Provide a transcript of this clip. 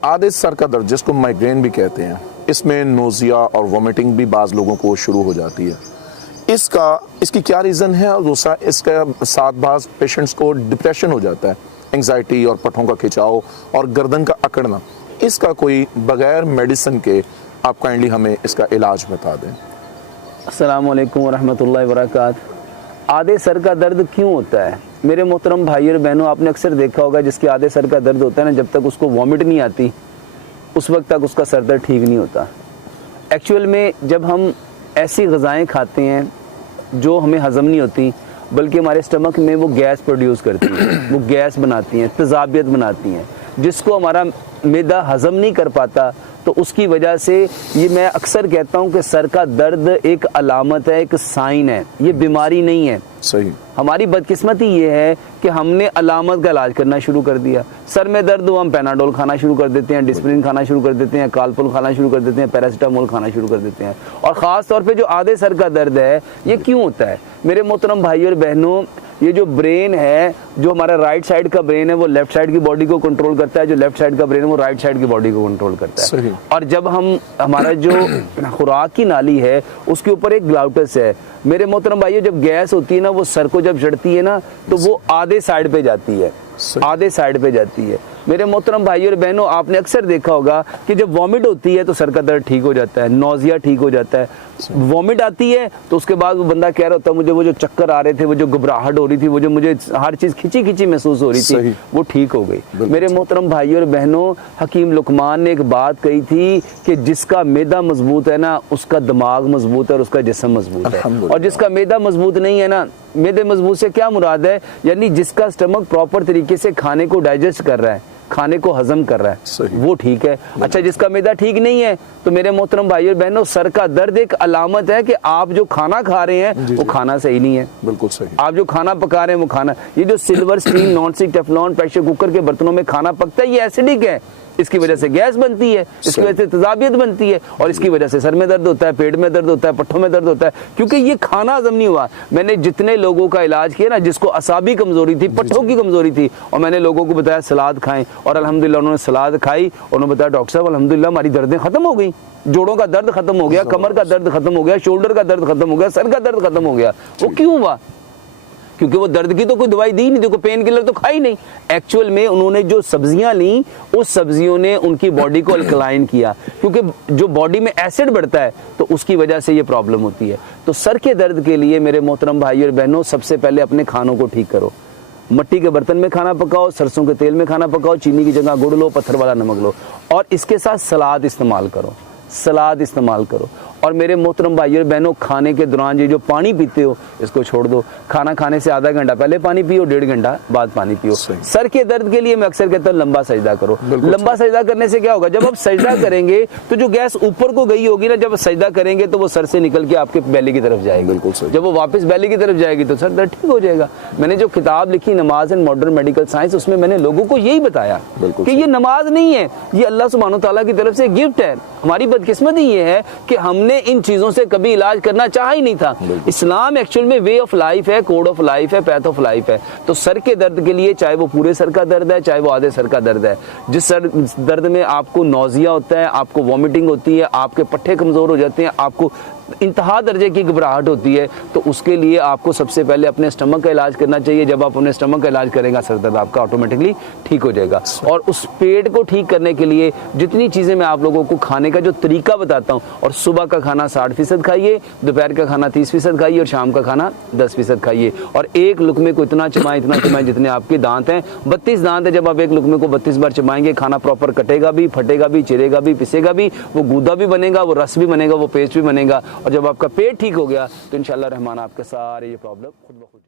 आधे सर का दर्द जिसको माइग्रेन भी कहते हैं, इसमें नोज़िया और वोमिटिंग भी बाज़ लोगों को शुरू हो जाती है। इसकी क्या रीज़न है? और दूसरा, इसका साथ बाज़ पेशेंट्स को डिप्रेशन हो जाता है, एंग्जाइटी और पठों का खिंचाव और गर्दन का अकड़ना। इसका कोई बगैर मेडिसिन के आप काइंडली हमें इसका इलाज बता दें। अस्सलामु अलैकुम वरहमतुल्लाहि वबरकातुहू। आधे सर का दर्द क्यों होता है? मेरे मोहतरम भाई और बहनों, आपने अक्सर देखा होगा जिसके आधे सर का दर्द होता है ना, जब तक उसको वॉमिट नहीं आती उस वक्त तक उसका सर दर्द ठीक नहीं होता। एक्चुअल में जब हम ऐसी ग़िज़ाएँ खाते हैं जो हमें हज़म नहीं होती, बल्कि हमारे स्टमक में वो गैस प्रोड्यूस करती हैं, वो गैस बनाती हैं, तेज़ाबियत बनाती हैं, जिसको हमारा मैदा हज़म नहीं कर पाता, तो उसकी वजह से ये मैं अक्सर कहता हूँ कि सर का दर्द एक अलामत है, एक साइन है, ये बीमारी नहीं है। सही। हमारी बदकिस्मती ये है कि हमने अलामत का इलाज करना शुरू कर दिया। सर में दर्द हो, हम पैनाडोल खाना शुरू कर देते हैं, डिस्प्रिन खाना शुरू कर देते हैं, कालपुल खाना शुरू कर देते हैं, पैरासिटामोल खाना शुरू कर देते हैं। और ख़ास तौर पे जो आधे सर का दर्द है, ये क्यों होता है? मेरे मोहतरम भाई और बहनों, ये जो ब्रेन है, जो हमारा राइट साइड का ब्रेन है, वो लेफ्ट साइड की बॉडी को कंट्रोल करता है, जो लेफ्ट साइड का ब्रेन है वो राइट साइड की बॉडी को कंट्रोल करता है। और जब हमारा जो खुराक की नाली है उसके ऊपर एक ग्लाउटस है। मेरे मोहतरम भाइयों, जब गैस होती है ना, वो सर को जब चढ़ती है ना, तो वो आधे साइड पे जाती है, आधे साइड पे जाती है। मेरे मोहतरम भाइयों और बहनों, आपने अक्सर देखा होगा कि जब वॉमिट होती है तो सर का दर्द ठीक हो जाता है, नोज़िया ठीक हो जाता है। वॉमिट आती है तो उसके बाद वो बंदा कह रहा होता है मुझे वो जो चक्कर आ रहे थे, वो जो घबराहट हो रही थी, वो जो मुझे हर चीज़ खिंची खिंची महसूस हो रही थी, वो ठीक हो गई। मेरे मोहतरम भाइयों और बहनों, हकीम लुकमान ने एक बात कही थी कि जिसका मैदा मजबूत है ना, उसका दिमाग मजबूत है और उसका जिस्म मजबूत है। और जिसका मैदा मजबूत नहीं है ना, मैदे मजबूत से क्या मुराद है? यानी जिसका स्टमक प्रॉपर तरीके से खाने को डाइजेस्ट कर रहा है, खाने को हजम कर रहा है, वो ठीक है। अच्छा, जिसका मैदा ठीक नहीं है, तो मेरे मोहतरम भाइयों बहनों, सर का दर्द एक अलामत है कि आप जो खाना खा रहे हैं वो खाना सही नहीं है। बिल्कुल सही। आप जो खाना पका रहे हैं वो खाना, ये जो silver steel, non stick, Teflon, pressure cooker के बर्तनों में खाना पकता है, ये एसिडिक है। इसकी वजह से गैस बनती है, इसकी वजह से तेजाबियत बनती है, और इसकी वजह से सर में दर्द होता है, पेट में दर्द होता है, पट्ठों में दर्द होता है, क्योंकि ये खाना हजम नहीं हुआ। मैंने जितने लोगों का इलाज किया ना, जिसको असाबी कमजोरी थी, पट्ठों की कमजोरी थी, और मैंने लोगों को बताया सलाद खाएं, और अल्हम्दुलिल्लाह उन्होंने सलाद खाई, उन्होंने बताया डॉक्टर साहब अल्हम्दुलिल्लाह हमारी दर्दें खत्म हो गई, जोड़ों का दर्द खत्म हो गया, कमर का दर्द खत्म हो गया, शोल्डर का दर्द खत्म हो गया, सर का दर्द खत्म हो गया। वो क्यों हुआ? क्योंकि वो दर्द की तो कोई दवाई दी नहीं, देखो पेन किलर तो खाई नहीं। एक्चुअल में उन्होंने जो सब्जियां ली, उस सब्जियों ने उनकी बॉडी को अल्कलाइन किया, क्योंकि जो बॉडी में एसिड बढ़ता है तो उसकी वजह से ये प्रॉब्लम होती है। तो सर के दर्द के लिए मेरे मोहतरम भाई और बहनों, सबसे पहले अपने खानों को ठीक करो। मट्टी के बर्तन में खाना पकाओ, सरसों के तेल में खाना पकाओ, चीनी की जगह गुड़ लो, पत्थर वाला नमक लो, और इसके साथ सलाद इस्तेमाल करो, सलाद इस्तेमाल करो। और मेरे मोहतरम भाई और बहनों, खाने के दौरान ये जो पानी पीते हो इसको छोड़ दो। खाना खाने से आधा घंटा पहले पानी पियो, 1.5 घंटा बाद पानी पियो। सर के दर्द के लिए मैं अक्सर कहता हूँ लंबा सजदा करो। लंबा सजदा करने से क्या होगा? जब आप सजदा करेंगे तो जो गैस ऊपर को गई होगी ना, जब सजदा करेंगे तो वो सर से निकल के आपके बेली की तरफ जाएगी। जब वो वापस बेली की तरफ जाएगी तो सर दर्द ठीक हो जाएगा। मैंने जो किताब लिखी नमाज एंड मॉडर्न मेडिकल साइंस, उसमें मैंने लोगों को यही बताया कि ये नमाज नहीं है, ये अल्लाह सुब्हानो तआला की तरफ से गिफ्ट है। हमारी बदकिस्मती ये है कि हमने इन चीजों से कभी इलाज करना चाहा ही नहीं था। इस्लाम एक्चुअल में वे ऑफ लाइफ है, कोड ऑफ लाइफ है, पैथ ऑफ लाइफ है। तो सर के दर्द के लिए, चाहे वो पूरे सर का दर्द है, चाहे वो आधे सर का दर्द है, जिस सर दर्द में आपको नोज़िया होता है, आपको वॉमिटिंग होती है, आपके पट्ठे कमजोर हो जाते हैं, आपको इंतहा दर्जे की घबराहट होती है, तो उसके लिए आपको सबसे पहले अपने स्टमक का इलाज करना चाहिए। जब आप अपने स्टमक का इलाज करेंगे, सर दर्द आपका ऑटोमेटिकली ठीक हो जाएगा। और उस पेट को ठीक करने के लिए जितनी चीज़ें मैं आप लोगों को खाने का जो तरीका बताता हूँ, और सुबह का खाना 60% खाइए, दोपहर का खाना 30% खाइए, और शाम का खाना 10% खाइए। और एक लुकमे को इतना चबाएं जितने आपके दांत हैं। 32 दांत है, जब आप एक लुकमे को 32 बार चबाएंगे, खाना प्रॉपर कटेगा भी, फटेगा भी, चिरेगा भी, पिसेगा भी, वो गूदा भी बनेगा, वो रस भी बनेगा, वो पेस्ट भी बनेगा। और जब आपका पेट ठीक हो गया तो इंशाअल्लाह रहमान आपके सारे ये प्रॉब्लम खुद ब खुद